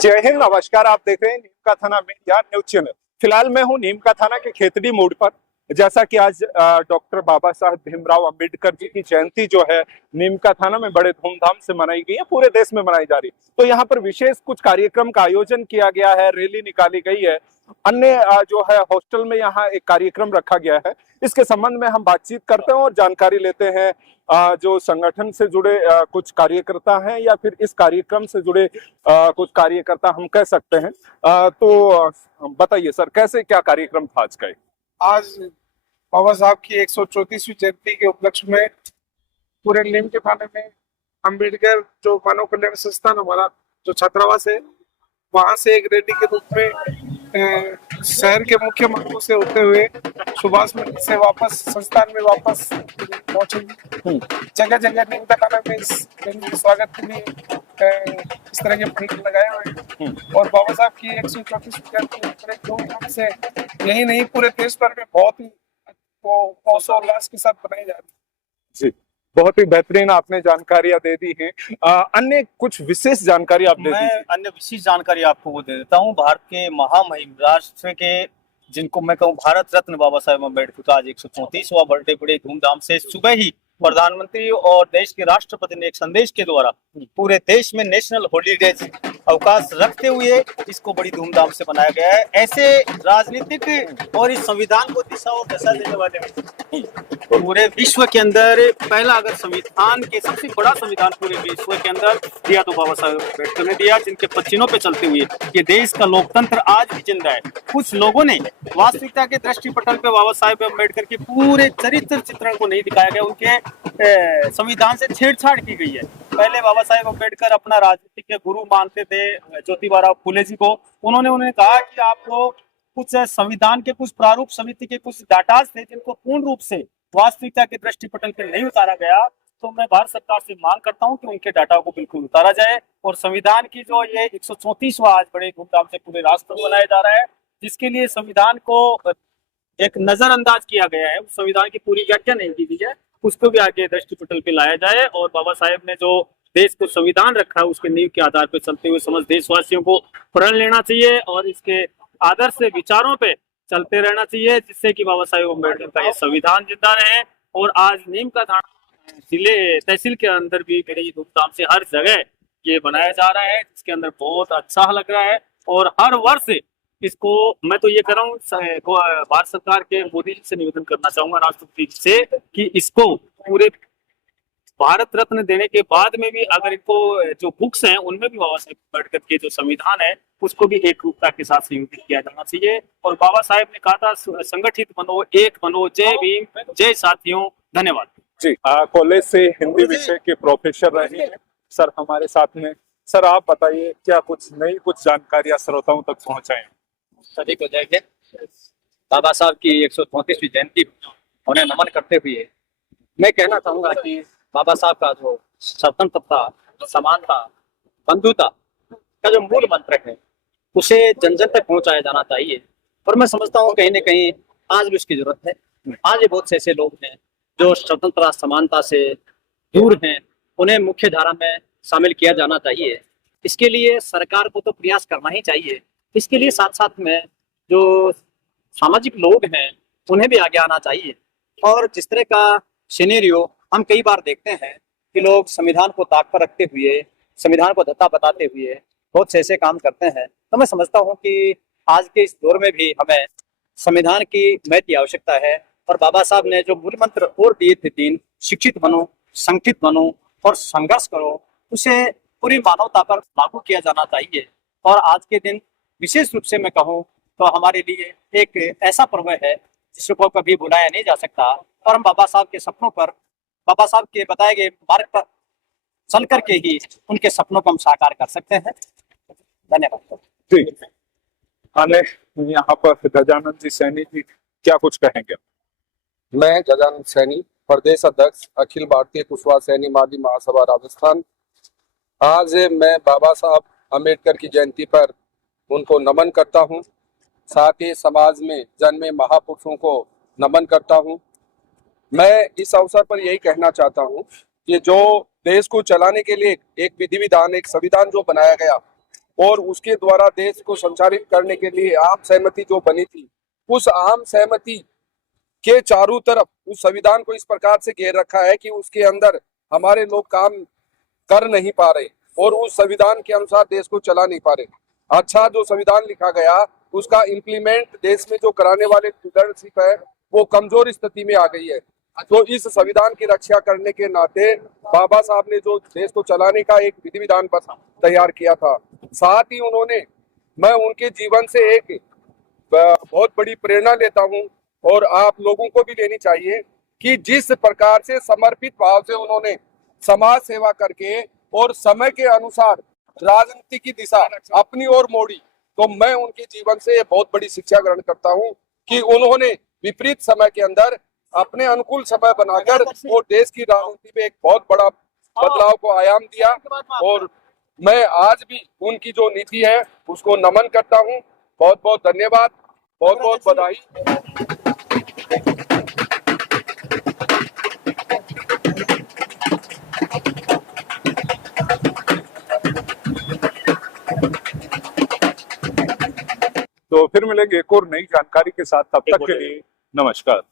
जय हिंद, नमस्कार। आप देख रहे हैं नीम का थाना मीडिया न्यूज चैनल। फिलहाल मैं हूं नीम का थाना के खेतड़ी मोड़ पर। जैसा कि आज डॉक्टर बाबा साहब भीमराव अंबेडकर जी की जयंती जो है नीम का थाना में बड़े धूमधाम से मनाई गई है, पूरे देश में मनाई जा रही है। तो यहाँ पर विशेष कुछ कार्यक्रम का आयोजन किया गया है, रैली निकाली गई है। अन्य जो है हॉस्टल में यहाँ एक कार्यक्रम रखा गया है। इसके संबंध में हम बातचीत करते हैं और जानकारी लेते हैं। जो संगठन से जुड़े कुछ कार्यकर्ता हैं या फिर इस कार्यक्रम से जुड़े कुछ कार्यकर्ता हम कह सकते हैं। तो बताइए सर, कैसे क्या कार्यक्रम था आज का? आज बाबा साहब की 134वीं जयंती के उपलक्ष्य में पूरे नीम के थाने में अंबेडकर जो मानव कल्याण संस्थान हमारा जो छात्रावास है, वहां से एक रैली के रूप में शहर के मुख्य मार्गों से होते हुए सुभाष मंदिर से वापस संस्थान में वापस पहुंचेंगे। जगह जगह नीम का थाना में इस रैली के स्वागत के लिए इस तरह के पंडाल लगाए हुए हैं। और बाबा साहब की 134वीं जयंती बड़े धूमधाम से यही नहीं पूरे देश भर में बहुत ही हर्षोल्लास के साथ बनाई जा रही है। जी, बहुत ही बेहतरीन आपने जानकारियां दे दी हैं। अन्य कुछ विशेष जानकारी आप दे दीजिए। अन्य विशेष जानकारी आपको वो दे देता हूँ। भारत के महामहिम राष्ट्र के, जिनको मैं कहूँ भारत रत्न बाबा साहेब अम्बेडकर का आज 134वां बर्थडे बड़े धूमधाम से सुबह ही प्रधानमंत्री और देश के राष्ट्रपति ने एक संदेश के द्वारा पूरे देश में नेशनल हॉलीडेज अवकाश रखते हुए इसको बड़ी धूमधाम से मनाया गया है। ऐसे राजनीतिक और इस संविधान को दिशा और दशा देने वाले पूरे विश्व के अंदर पहला अगर संविधान के सबसे बड़ा संविधान पूरे विश्व के अंदर दिया तो बाबा साहेब अम्बेडकर ने दिया, जिनके पसीनों पे चलते हुए ये देश का लोकतंत्र आज भी जिंदा है। कुछ लोगों ने वास्तविकता के दृष्टि पटल पे बाबा साहेब अम्बेडकर के पूरे चरित्र चित्रण को नहीं दिखाया गया, उनके संविधान से छेड़छाड़ की गई है। पहले बाबा साहेब अम्बेडकर अपना राजनीति के गुरु मानते थे ज्योतिबा फुले जी को। उन्होंने कहा कि आपको कुछ संविधान के कुछ प्रारूप समिति के कुछ डाटाज थे जिनको पूर्ण रूप से वास्तविकता के दृष्टिपटल पे नहीं उतारा गया, तो मैं भारत सरकार से मांग करता हूं कि उनके डाटा को बिल्कुल उतारा जाए और संविधान की जो ये 134वां आज बड़े धूमधाम से पूरे राष्ट्र में मनाया जा रहा है, जिसके लिए संविधान को एक नजरअंदाज किया गया है, उस संविधान की पूरी व्याख्या नहीं की गई है, उसको भी आगे दृष्टिपटल पे लाया जाए। और बाबा साहेब ने जो देश को संविधान रखा है उसके नींव के आधार पर चलते हुए समस्त देशवासियों को प्रण लेना चाहिए और इसके आदर्श से विचारों पे चलते रहना चाहिए, जिससे कि बाबा साहेब अम्बेडकर का ये संविधान जिंदा रहे। और आज नीम का थाना जिले तहसील के अंदर भी बड़ी धूमधाम से हर जगह ये बनाया जा रहा है, जिसके अंदर बहुत अच्छा लग रहा है। और हर वर्ष इसको मैं तो ये कर रहा हूँ, भारत सरकार के मोदी जी से निवेदन करना चाहूंगा, राष्ट्रपति जी से, कि इसको पूरे भारत रत्न देने के बाद में भी अगर इनको जो बुक्स हैं उनमें भी बाबा साहेब अम्बेडकर के जो संविधान है उसको भी एक रूपता के साथ संयोजित किया जाना चाहिए। और बाबा साहेब ने कहा था, संगठित बनो, एक बनो, जय भीम, जय साथियों, धन्यवाद। जी, कॉलेज से हिंदी विषय के प्रोफेसर रहे हैं सर हमारे साथ में। सर आप बताइए, क्या कुछ नई कुछ जानकारियां श्रोताओं तक पहुंचाएं? सभी को जय हिंद। बाबा साहब की 134वीं जयंती उन्हें नमन करते हुए मैं कहना चाहूंगा कि बाबा साहब का जो स्वतंत्रता, समानता, बंधुता का जो मूल मंत्र है उसे जन जन तक पहुंचाया जाना चाहिए। और मैं समझता हूँ कहीं न कहीं आज भी उसकी जरूरत है। आज भी बहुत से ऐसे लोग हैं जो स्वतंत्रता, समानता से दूर हैं, उन्हें मुख्य धारा में शामिल किया जाना चाहिए। इसके लिए सरकार को तो प्रयास करना ही चाहिए। इसके लिए साथ साथ में जो सामाजिक लोग हैं उन्हें भी आगे आना चाहिए। और जिस तरह का सिनेरियो हम कई बार देखते हैं कि लोग संविधान को ताक पर रखते हुए, संविधान को धत्ता बताते हुए बहुत से ऐसे काम करते हैं, तो मैं समझता हूं कि आज के इस दौर में भी हमें संविधान की महती आवश्यकता है। और बाबा साहब ने जो मूल मंत्र और दिए थे 3, शिक्षित बनो, संगठित बनो और संघर्ष करो, उसे पूरी मानवता पर लागू किया जाना चाहिए। और आज के दिन विशेष रूप से मैं कहूँ तो हमारे लिए एक ऐसा पर्व है जिसको कभी भुलाया नहीं जा सकता। और हम बाबा साहब के सपनों पर, बाबा साहब के बताए गए मार्ग पर चल करके ही उनके सपनों को हम साकार कर सकते हैं। धन्यवाद। जी, आने यहाँ पर गजानन जी सैनी जी क्या कुछ कहेंगे? मैं गजानन सैनी, प्रदेश अध्यक्ष अखिल भारतीय कुशवाहा सैनी माली महासभा राजस्थान। आज मैं बाबा साहब अम्बेडकर की जयंती पर उनको नमन करता हूं, साथ ही समाज में जन्मे महापुरुषों को नमन करता हूं। मैं इस अवसर पर यही कहना चाहता हूं कि जो देश को चलाने के लिए एक विधि विधान, एक संविधान जो बनाया गया, और उसके द्वारा देश को संचालित करने के लिए आम सहमति जो बनी थी, उस आम सहमति के चारों तरफ उस संविधान को इस प्रकार से घेर रखा है कि उसके अंदर हमारे लोग काम कर नहीं पा रहे और उस संविधान के अनुसार देश को चला नहीं पा रहे। अच्छा जो संविधान लिखा गया उसका इम्प्लीमेंट देश में जो कराने वाले लीडरशिप है वो कमजोर स्थिति में आ गई है। तो इस संविधान की रक्षा करने के नाते बाबा साहब ने जो देश को चलाने का एक विधि विधान तैयार किया था, साथ ही उन्होंने, मैं उनके जीवन से एक बहुत बड़ी प्रेरणा लेता हूं और आप लोगों को भी लेनी चाहिए कि जिस प्रकार से समर्पित भाव से उन्होंने समाज सेवा करके और समय के अनुसार राजनीति की दिशा अपनी ओर मोड़ी, तो मैं उनके जीवन से बहुत बड़ी शिक्षा ग्रहण करता हूं कि उन्होंने विपरीत समय के अंदर अपने अनुकूल समय बनाकर और देश की राजनीति में एक बहुत बड़ा बदलाव को आयाम दिया। और मैं आज भी उनकी जो नीति है उसको नमन करता हूं। बहुत बहुत धन्यवाद, बहुत बहुत बधाई। तो फिर मिलेंगे एक और नई जानकारी के साथ, तब तक के लिए नमस्कार।